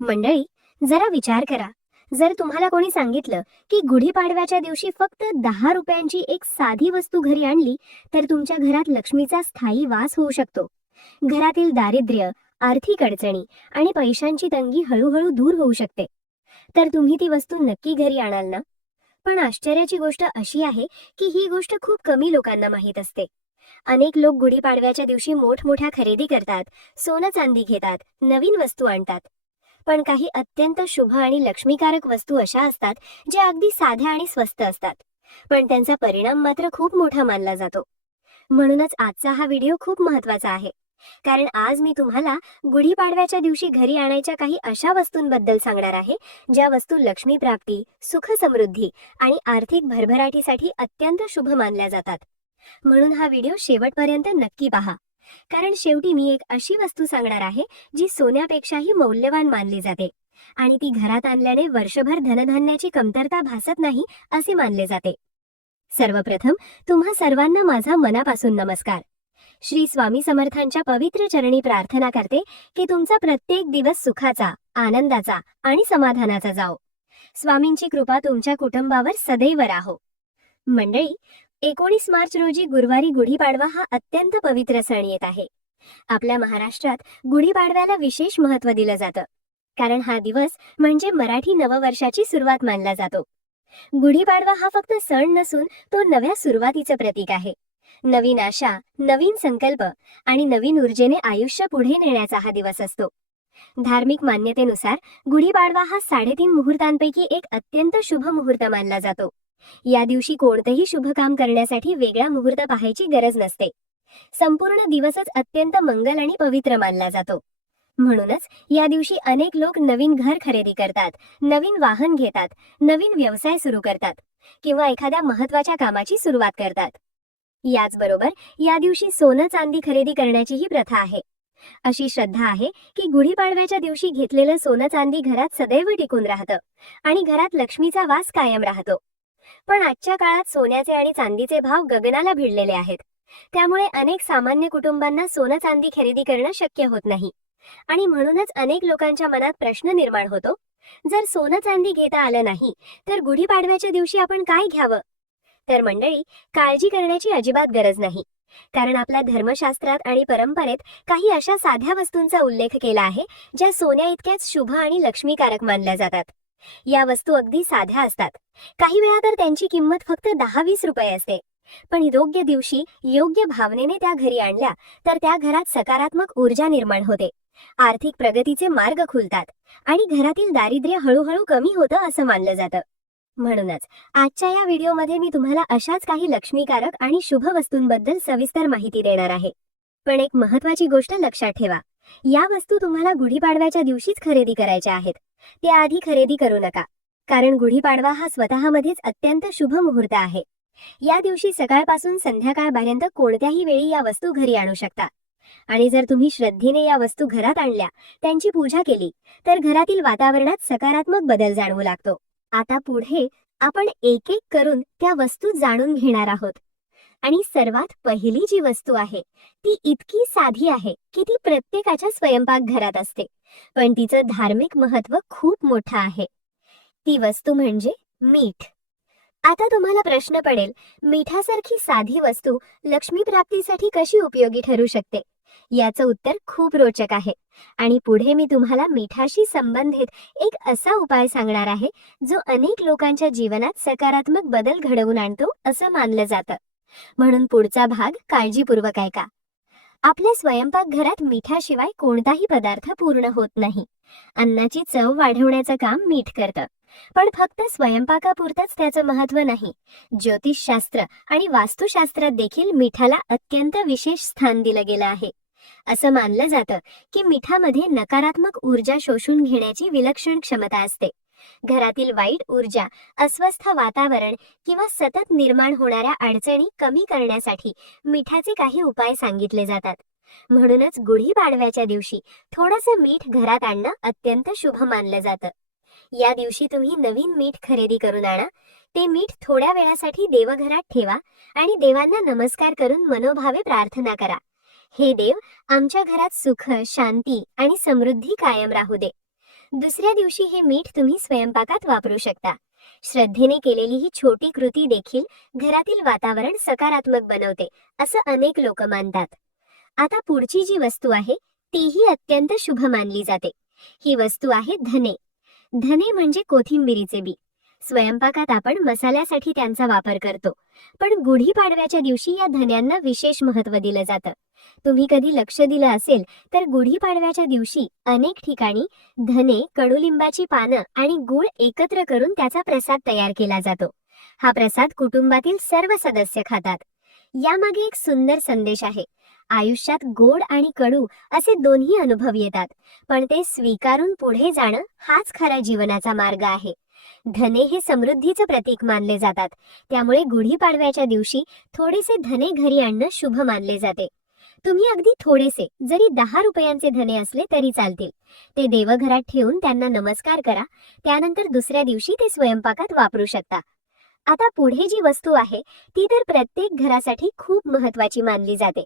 मंडळी, जरा विचार करा. जर तुम्हाला कोणी सांगितलं की गुढीपाडव्याच्या दिवशी फक्त 10 रुपयांची एक साधी वस्तू घरी आणली तर तुमच्या घरात लक्ष्मीचा स्थायी वास होऊ शकतो. घरातील दारिद्र्य, आर्थिक अडचणी आणि पैशांची तंगी हळूहळू दूर होऊ शकते, तर तुम्ही ती वस्तू नक्की घरी आणाल ना? पण आश्चर्याची गोष्ट अशी आहे की ही गोष्ट खूप कमी लोकांना माहीत असते. अनेक लोक गुढीपाडव्याच्या दिवशी मोठमोठ्या खरेदी करतात, सोनं चांदी घेतात, नवीन वस्तू आणतात. पण काही अत्यंत शुभ आणि लक्ष्मीकारक वस्तू अशा असतात ज्या अगदी साध्या आणि स्वस्त असतात, पण त्यांचा परिणाम मात्र खूप मोठा मानला जातो. म्हणूनच आजचा हा व्हिडिओ खूप महत्त्वाचा आहे, कारण आज मी तुम्हाला गुढीपाडव्याच्या दिवशी घरी आणायच्या काही अशा वस्तूंबद्दल सांगणार आहे ज्या वस्तू लक्ष्मी प्राप्ती, सुख समृद्धी आणि आर्थिक भरभराटीसाठी अत्यंत शुभ मानल्या जातात. म्हणून हा व्हिडिओ शेवटपर्यंत नक्की पहा, कारण शेवटी मी एक अशी वस्तू सांगणार आहे जी सोन्यापेक्षाही मौल्यवान मानली जाते आणि ती घरात आणल्याने वर्षभर धनधान्याची कमतरता भासत नाही असे मानले जाते. सर्वप्रथम तुम्हा सर्वांना माझा मनापासून नमस्कार. श्री स्वामी समर्थांच्या पवित्र चरणी प्रार्थना करते की तुमचा प्रत्येक दिवस सुखाचा, आनंदाचा आणि समाधानाचा जाओ. स्वामींची कृपा तुमच्या कुटुंबावर सदैव राहो. मंडळी, 19 मार्च रोजी गुरुवारी गुढीपाडवा हा अत्यंत पवित्र सण येत आहे. आपल्या महाराष्ट्रात गुढीपाडव्याला विशेष महत्त्व दिलं जातं, कारण हा दिवस म्हणजे मराठी नववर्षाची सुरुवात मानला जातो. गुढीपाडवा हा फक्त सण नसून तो नव्या सुरुवातीचं प्रतीक आहे. नवीन आशा, नवीन संकल्प आणि नवीन ऊर्जेने आयुष्य पुढे नेण्याचा हा दिवस असतो. धार्मिक मान्यतेनुसार गुढीपाडवा हा 3.5 मुहूर्तांपैकी एक अत्यंत शुभ मुहूर्त मानला जातो. या दिवशी कोणतेही शुभ काम करण्यासाठी वेगळा मुहूर्त पाहायची गरज नसते. संपूर्ण दिवसच अत्यंत मंगल आणि पवित्र मानला जातो. म्हणूनच या दिवशी अनेक लोक नवीन घर खरेदी करतात, नवीन वाहन घेतात, नवीन व्यवसाय सुरू करतात किंवा एखाद्या महत्त्वाच्या कामाची सुरुवात करतात. याचबरोबर या दिवशी सोनं चांदी खरेदी करण्याचीही प्रथा आहे. अशी श्रद्धा आहे की गुढीपाडव्याच्या दिवशी घेतलेलं सोनं चांदी घरात सदैव टिकून राहतं आणि घरात लक्ष्मीचा वास कायम राहतो. पण आजच्या काळात सोन्याचे आणि चांदीचे भाव गगनाला भिडलेले आहेत. त्यामुळे अनेक सामान्य कुटुंबांना सोनं चांदी खरेदी करणं शक्य होत नाही आणि म्हणूनच अनेक लोकांच्या मनात प्रश्न निर्माण होतो, जर सोनं चांदी घेता आलं नाही तर गुढीपाडव्याच्या दिवशी आपण काय घ्यावं? तर मंडळी, काळजी करण्याची अजिबात गरज नाही, कारण आपल्या धर्मशास्त्रात आणि परंपरेत काही अशा साध्या वस्तूंचा उल्लेख केला आहे ज्या सोन्या इतक्याच शुभ आणि लक्ष्मीकारक मानल्या जातात. या वस्तू अगदी साध्या असतात. काही वेळा तर त्यांची किंमत फक्त 10-20 रुपये असते, पण योग्य दिवशी योग्य भावनेने त्या घरी आणल्या तर त्या घरात सकारात्मक ऊर्जा निर्माण होते, आर्थिक प्रगतीचे मार्ग खुलतात आणि घरातील दारिद्र्य हळूहळू कमी होतं असं मानलं जातं. म्हणूनच आजच्या या व्हिडिओमध्ये मी तुम्हाला अशाच काही लक्ष्मीकारक आणि शुभ वस्तूंबद्दल सविस्तर माहिती देणार आहे. पण एक महत्त्वाची गोष्ट लक्षात ठेवा, या वस्तू तुम्हाला गुढीपाडव्याच्या दिवशीच खरेदी करायच्या आहेत. त्याआधी खरेदी करू नका, कारण गुढीपाडवा हा स्वतःमध्येच अत्यंत शुभ मुहूर्त आहे. या दिवशी सकाळपासून संध्याकाळपर्यंत कोणत्याही वेळी या वस्तू घरी आणू शकता आणि जर तुम्ही श्रद्धेने या वस्तू घरात आणल्या, त्यांची पूजा केली, तर घरातील वातावरणात सकारात्मक बदल जाणवू लागतो. आता पुढे आपण एक एक करून त्या वस्तू जाणून घेणार आहोत. आणि सर्वात पहिली जी वस्तू आहे ती इतकी साधी आहे की ती प्रत्येकाच्या स्वयंपाकघरात असते, पण तिचं धार्मिक महत्त्व खूप मोठं आहे. ती वस्तू म्हणजे मीठ. आता तुम्हाला प्रश्न पडेल, मीठासारखी साधी वस्तू लक्ष्मी प्राप्तीसाठी कशी उपयोगी ठरू शकते? याचं उत्तर खूप रोचक आहे आणि पुढे मी तुम्हाला मीठाशी संबंधित एक असा उपाय सांगणार आहे जो अनेक लोकांच्या जीवनात सकारात्मक बदल घडवून आणतो असं मानलं जातं. म्हणून पुढचा भाग काळजीपूर्वक ऐका. आपल्या स्वयंपाकघरात मिठाशिवाय कोणताही पदार्थ पूर्ण होत नाही. अन्नाची चव वाढवण्याचं काम मीठ करतं, पण फक्त स्वयंपाकापुरतंच त्याचं महत्त्व नाही. ज्योतिषशास्त्र आणि वास्तुशास्त्रात देखील मिठाला अत्यंत विशेष स्थान दिलं गेलं आहे. असं मानलं जातं की मिठामध्ये नकारात्मक ऊर्जा शोषून घेण्याची विलक्षण क्षमता असते. घरातील वाईट ऊर्जा, अस्वस्थ वातावरण किंवा सतत निर्माण होणाऱ्या अडचणी कमी करण्यासाठी मिठाचे काही उपाय सांगितले जातात. म्हणूनच गुढीपाडव्याच्या दिवशी थोडंसं मीठ घरात आणणं अत्यंत शुभ मानलं जातं. या दिवशी तुम्ही नवीन मीठ खरेदी करून आणा. ते मीठ थोड्या वेळासाठी देवघरात ठेवा आणि देवांना नमस्कार करून मनोभावे प्रार्थना करा. हे देव, आमच्या घरात सुख, शांती आणि समृद्धी कायम राहू दे. दुसऱ्या दिवशी हे मीठ तुम्ही स्वयंपाकात वापरू शकता. श्रद्धेने केलेली ही छोटी कृती देखील घरातील वातावरण सकारात्मक बनवते, असं अनेक लोक मानतात. आता पुढची जी वस्तू आहे तीही अत्यंत शुभ मानली जाते. ही वस्तू आहे धने. धने म्हणजे कोथिंबिरीचे बी. स्वयंपाकात आपण मसाल्यासाठी त्यांचा वापर करतो, पण गुढीपाडव्याच्या दिवशी या धन्यांना विशेष महत्त्व दिलं जातं. तुम्ही कधी लक्ष दिलं असेल तर गुढीपाडव्याच्या दिवशी अनेक ठिकाणी धने, कडुलिंबाची पानं आणि गूळ एकत्र करून त्याचा प्रसाद तयार केला जातो. हा प्रसाद कुटुंबातील सर्व सदस्य खातात. यामागे एक सुंदर संदेश आहे. आयुष्यात गोड आणि कडू असे दोन्ही अनुभव येतात, पण ते स्वीकारून पुढे जाणं हाच खरा जीवनाचा मार्ग आहे. धने हे समृद्धीचं प्रतीक मानले जातात, त्यामुळे गुढीपाडव्याच्या दिवशी थोडेसे धने घरी आणणं शुभ मानले जाते. तुम्ही अगदी थोडेसे, जरी 10 रुपयांचे धने असले तरी चालतील. ते देवघरात ठेवून त्यांना नमस्कार करा. त्यानंतर दुसऱ्या दिवशी ते स्वयंपाकात वापरू शकता. आता पुढे जी वस्तू आहे ती तर प्रत्येक घरासाठी खूप महत्त्वाची मानली जाते.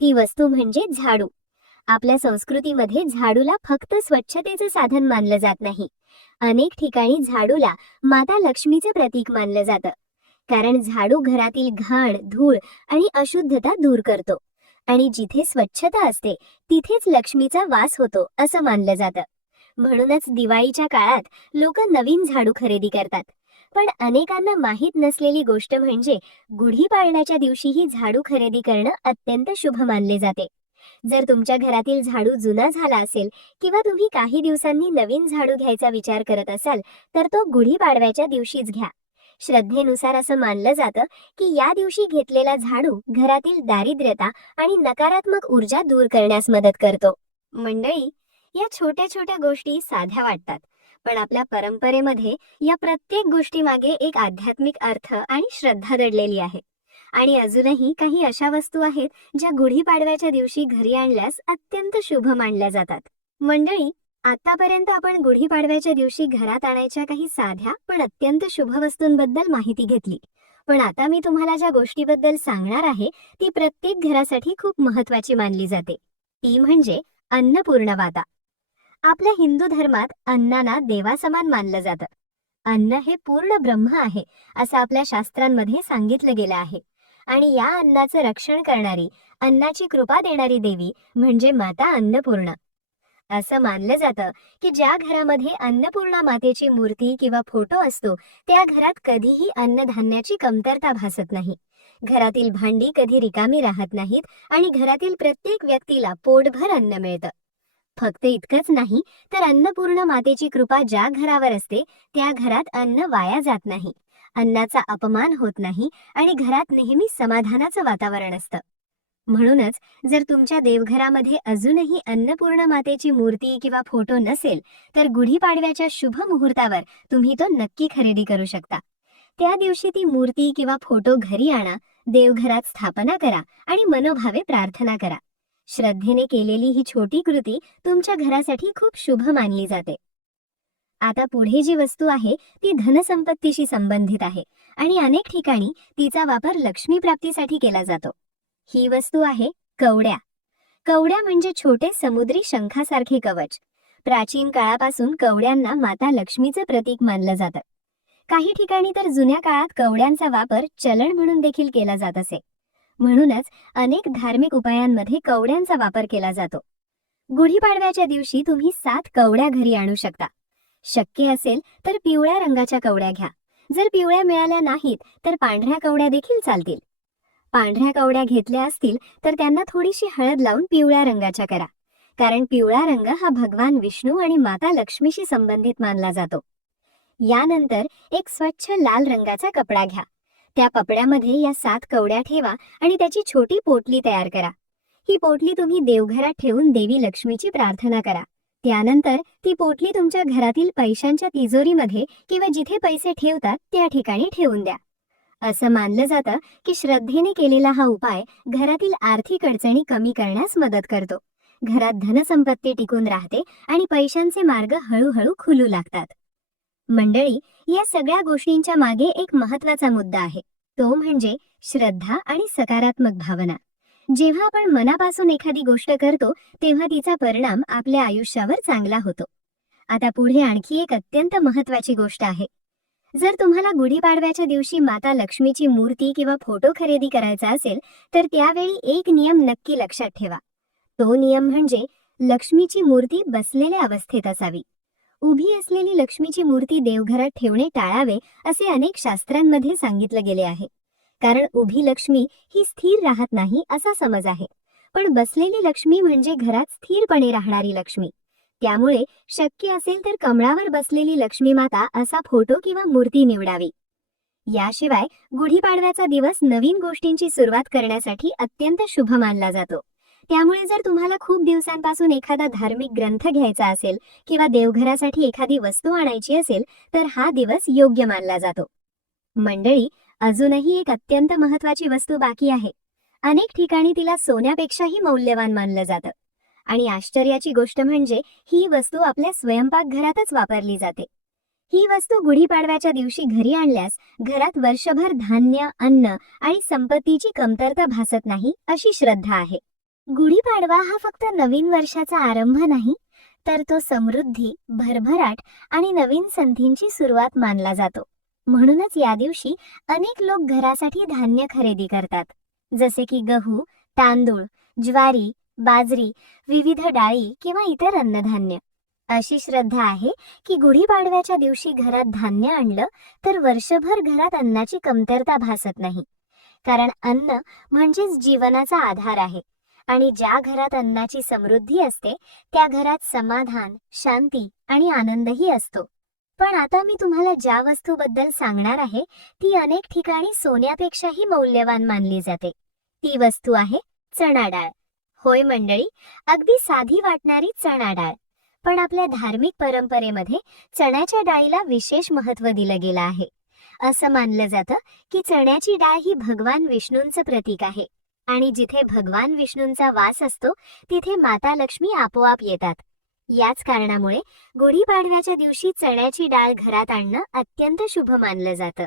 ती वस्तू म्हणजे झाडू. आपल्या संस्कृतीमध्ये झाडूला फक्त स्वच्छतेचं साधन मानलं जात नाही. अनेक ठिकाणी झाडूला माता लक्ष्मीचे प्रतीक मानलं जातं, कारण झाडू घरातील घाण, धूळ आणि अशुद्धता दूर करतो आणि जिथे स्वच्छता असते तिथेच लक्ष्मीचा वास होतो असं मानलं जातं. म्हणूनच दिवाळीच्या काळात लोक नवीन झाडू खरेदी करतात. पण अनेकांना माहीत नसलेली गोष्ट म्हणजे गुढीपाडव्याच्या दिवशीही झाडू खरेदी करणं अत्यंत शुभ मानले जाते. जर तुमच्या घरातील झाडू जुना झाला असेल किंवा तुम्ही काही दिवसांनी नवीन झाडू घ्यायचा विचार करत असाल तर तो गुढीपाडव्याच्या दिवशीच घ्या. श्रद्धेनुसार असं मानलं जातं की या दिवशी घेतलेला झाडू घरातील दारिद्र्यता आणि नकारात्मक ऊर्जा दूर करण्यास मदत करतो. मंडळी, या छोट्या छोट्या गोष्टी साध्या वाटतात, पण आपल्या परंपरेमध्ये या प्रत्येक गोष्टीमागे एक आध्यात्मिक अर्थ आणि श्रद्धा दडलेली आहे. आणि अजूनही काही अशा वस्तू आहेत ज्या गुढीपाडव्याच्या दिवशी घरी आणल्यास अत्यंत शुभ मानल्या जातात. मंडळी, आतापर्यंत आपण गुढीपाडव्याच्या दिवशी घरात आणायच्या काही साध्या पण अत्यंत शुभ वस्तूंबद्दल माहिती घेतली. पण आता मी तुम्हाला ज्या गोष्टीबद्दल सांगणार आहे ती प्रत्येक घरासाठी खूप महत्त्वाची मानली जाते. ती म्हणजे अन्नपूर्णावाता. आपल्या हिंदू धर्मात अन्नाला देवासमान मानलं जातं. अन्न हे पूर्ण ब्रह्म आहे असं आपल्या शास्त्रांमध्ये सांगितलं गेलं आहे. आणि या अन्नाचं रक्षण करणारी, अन्नाची कृपा देणारी देवी म्हणजे माता अन्नपूर्णा. असं मानलं जातं की ज्या घरामध्ये अन्नपूर्णा मातेची मूर्ती किंवा फोटो असतो त्या घरात कधीही अन्नधान्याची कमतरता भासत नाही. घरातील भांडी कधी रिकामी राहत नाहीत आणि घरातील प्रत्येक व्यक्तीला पोटभर अन्न मिळतं. फक्त इतकंच नाही तर अन्नपूर्ण मातेची कृपा ज्या घरावर असते त्या घरात अन्न वाया जात नाही, अन्नाचा अपमान होत नाही आणि घरात नेहमी समाधानाचं वातावरण असतं. म्हणूनच जर तुमच्या देवघरामध्ये अजूनही अन्नपूर्ण मातेची मूर्ती किंवा फोटो नसेल तर गुढीपाडव्याच्या शुभ मुहूर्तावर तुम्ही तो नक्की खरेदी करू शकता. त्या दिवशी ती मूर्ती किंवा फोटो घरी आणा, देवघरात स्थापना करा आणि मनोभावे प्रार्थना करा. श्रद्धेने केलेली ही छोटी कृती तुमच्या घरासाठी खूप शुभ मानली जाते. आता पुढे जी वस्तू आहे ती धनसंपत्तीशी संबंधित आहे आणि अनेक ठिकाणी तिचा वापर लक्ष्मी प्राप्तीसाठी केला जातो. ही वस्तू आहे कवड्या. कवड्या म्हणजे छोटे समुद्री शंखासारखे कवच. प्राचीन काळापासून कवड्यांना माता लक्ष्मीचं प्रतीक मानलं जातं. काही ठिकाणी तर जुन्या काळात कवड्यांचा वापर चलन म्हणून देखील केला जात असे. म्हणूनच अनेक धार्मिक उपायांमध्ये कवड्यांचा वापर केला जातो. गुढीपाडव्याच्या दिवशी तुम्ही 7 कवड्या घरी आणू शकता. शक्य असेल तर पिवळ्या रंगाच्या कवड्या घ्या. जर पिवळ्या मिळाल्या नाहीत तर पांढऱ्या कवड्या देखील चालतील. पांढऱ्या कवड्या घेतल्या असतील तर त्यांना थोडीशी हळद लावून पिवळ्या रंगाच्या करा, कारण पिवळा रंग हा भगवान विष्णू आणि माता लक्ष्मीशी संबंधित मानला जातो. यानंतर एक स्वच्छ लाल रंगाचा कपडा घ्या. त्या कपड्यामध्ये या 7 कवड्या ठेवा आणि त्याची छोटी पोटली तयार करा. ही पोटली तुम्ही देवघरात ठेवून देवी लक्ष्मीची प्रार्थना करा. त्यानंतर ती पोटली तुमच्या घरातील पैशांच्या तिजोरीमध्ये किंवा जिथे पैसे ठेवतात त्या ठिकाणी ठेवून द्या. असं मानलं जातं की श्रद्धेने केलेला हा उपाय घरातील आर्थिक अडचणी कमी करण्यास मदत करतो. घरात धनसंपत्ती टिकून राहते आणि पैशांचे मार्ग हळूहळू खुलू लागतात. मंडळी, या सगळ्या गोष्टींच्या मागे एक महत्त्वाचा मुद्दा आहे, तो म्हणजे श्रद्धा आणि सकारात्मक भावना. जेव्हा आपण मनापासून एखादी गोष्ट करतो तेव्हा तिचा परिणाम आपल्या आयुष्यावर चांगला होतो. आता पुढे आणखी एक अत्यंत महत्त्वाची गोष्ट आहे. जर तुम्हाला गुढीपाडव्याच्या दिवशी माता लक्ष्मीची मूर्ती किंवा फोटो खरेदी करायचा असेल, तर त्यावेळी एक नियम नक्की लक्षात ठेवा. तो नियम म्हणजे लक्ष्मीची मूर्ती बसलेल्या अवस्थेत असावी. उभी असलेली लक्ष्मीची मूर्ती देवघरात ठेवणे टाळावे असे अनेक शास्त्रांमध्ये सांगितले गेले आहे. कारण उभी लक्ष्मी ही स्थिर राहत नाही असा समज आहे. पण बसलेली लक्ष्मी म्हणजे घरात स्थिरपणे राहणारी लक्ष्मी. त्यामुळे शक्य असेल तर कमळावर बसलेली लक्ष्मी माता असा फोटो किंवा मूर्ती निवडावी. याशिवाय गुढीपाडव्याचा दिवस नवीन गोष्टींची सुरुवात करण्यासाठी अत्यंत शुभ मानला जातो. त्यामुळे जर तुम्हाला खूप दिवसांपासून एखादा धार्मिक ग्रंथ घ्यायचा असेल किंवा देवघरासाठी एखादी वस्तू आणायची असेल, तर हा दिवस योग्य मानला जातो. मंडळी, अजूनही एक अत्यंत महत्त्वाची वस्तू बाकी आहे. अनेक ठिकाणी तिला सोन्यापेक्षाही मौल्यवान मानलं जातं. आणि आश्चर्याची गोष्ट म्हणजे ही वस्तू आपल्या स्वयंपाकघरातच वापरली जाते. ही वस्तू गुढीपाडव्याच्या दिवशी घरी आणल्यास घरात वर्षभर धान्य, अन्न आणि संपत्तीची कमतरता भासत नाही अशी श्रद्धा आहे. गुढीपाडवा हा फक्त नवीन वर्षाचा आरंभ नाही, तर तो समृद्धी, भरभराट आणि नवीन संधींची सुरुवात मानला जातो. म्हणूनच या दिवशी अनेक लोक घरासाठी धान्य खरेदी करतात, जसे की गहू, तांदूळ, ज्वारी, बाजरी, विविध डाळी किंवा इतर अन्नधान्य. अशी श्रद्धा आहे की गुढीपाडव्याच्या दिवशी घरात धान्य आणलं तर वर्षभर घरात अन्नाची कमतरता भासत नाही. कारण अन्न म्हणजेच जीवनाचा आधार आहे. आणि ज्या घरात अन्नाची समृद्धी असते त्या घरात समाधान, शांती आणि आनंदही असतो. पण आता मी तुम्हाला ज्या वस्तूबद्दल सांगणार आहे ती अनेक ठिकाणी सोन्यापेक्षाही मौल्यवान मानली जाते. ती वस्तू आहे चणा डाळ. होय मंडळी, अगदी साधी वाटणारी चणा डाळ. पण आपल्या धार्मिक परंपरेमध्ये चण्याच्या डाळीला विशेष महत्त्व दिलं गेलं आहे. असं मानलं जातं की चण्याची डाळ ही भगवान विष्णूंचं प्रतीक आहे. आणि जिथे भगवान विष्णूंचा वास असतो तिथे माता लक्ष्मी आपोआप येतात. याच कारणामुळे गुढीपाडव्याच्या दिवशी चण्याची डाळ घरात आणणं अत्यंत शुभ मानलं जातं.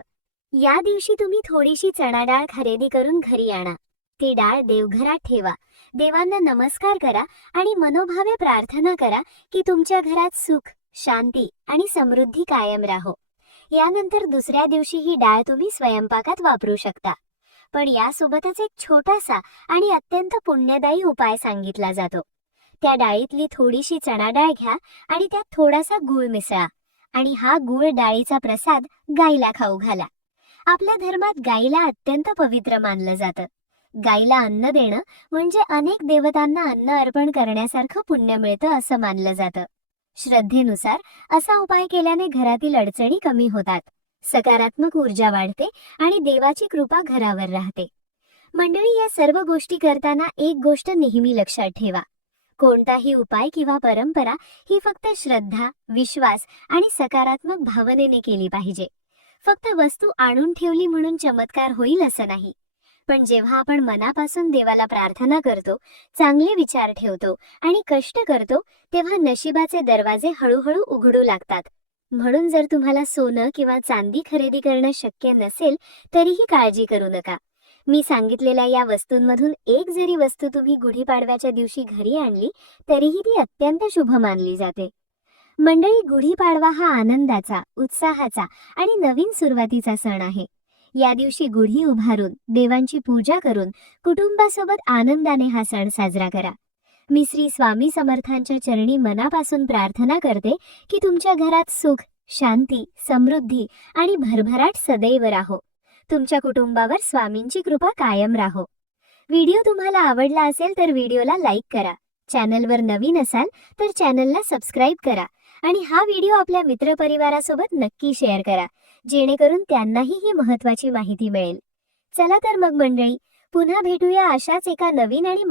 या दिवशी तुम्ही थोडीशी चणा डाळ खरेदी करून घरी आणा. ती डाळ देवघरात ठेवा, देवांना नमस्कार करा आणि मनोभावे प्रार्थना करा की तुमच्या घरात सुख, शांती आणि समृद्धी कायम राहो. यानंतर दुसऱ्या दिवशी ही डाळ तुम्ही स्वयंपाकात वापरू शकता. पण यासोबतच एक छोटासा आणि अत्यंत पुण्यदायी उपाय सांगितला जातो. त्या डाळीतली थोडीशी चणा डाळ घ्या आणि त्यात थोडासा गूळ मिसळा आणि हा गूळ डाळीचा प्रसाद गाईला खाऊ घाला. आपल्या धर्मात गाईला अत्यंत पवित्र मानलं जातं. गाईला अन्न देणं म्हणजे अनेक देवतांना अन्न अर्पण करण्यासारखं पुण्य मिळतं असं मानलं जातं. श्रद्धेनुसार असा उपाय केल्याने घरातील अडचणी कमी होतात, सकारात्मक ऊर्जा वाढते आणि देवाची कृपा घरावर राहते. मंडळी, या सर्व गोष्टी करताना एक गोष्ट नेहमी लक्षात ठेवा. कोणताही उपाय किंवा परंपरा ही फक्त श्रद्धा, विश्वास आणि सकारात्मक भावनेने केली पाहिजे. फक्त वस्तू आणून ठेवली म्हणून चमत्कार होईल असं नाही. पण जेव्हा आपण मनापासून देवाला प्रार्थना करतो, चांगले विचार ठेवतो आणि कष्ट करतो, तेव्हा नशिबाचे दरवाजे हळूहळू उघडू लागतात. म्हणून जर तुम्हाला सोनं किंवा चांदी खरेदी करणं शक्य नसेल तरीही काळजी करू नका. मी सांगितलेल्या या वस्तूंमधून एक जरी वस्तू तुम्ही गुढीपाडव्याच्या दिवशी घरी आणली तरीही ती अत्यंत शुभ मानली जाते. मंडळी, गुढीपाडवा हा आनंदाचा, उत्साहाचा आणि नवीन सुरुवातीचा सण आहे. या दिवशी गुढी उभारून, देवांची पूजा करून कुटुंबासोबत आनंदाने हा सण साजरा करा. मी श्री स्वामी समर्थांच्या चरणी मनापासून प्रार्थना करते की तुमच्या घरात सुख, शांती, समृद्धी आणि भरभराट सदैव राहो. तुमच्या कुटुंबावर स्वामींची कृपा कायम राहो. व्हिडिओ तुम्हाला आवडला असेल तर व्हिडिओला लाईक करा. चॅनलवर नवीन असाल तर चॅनलला सबस्क्राईब करा आणि हा व्हिडिओ आपल्या मित्रपरिवारासोबत नक्की शेअर करा, जेणेकरून त्यांनाही ही महत्त्वाची माहिती मिळेल. चला तर मग मंडळी, पुन्हा भेटूया अशाच एका नवीन आणि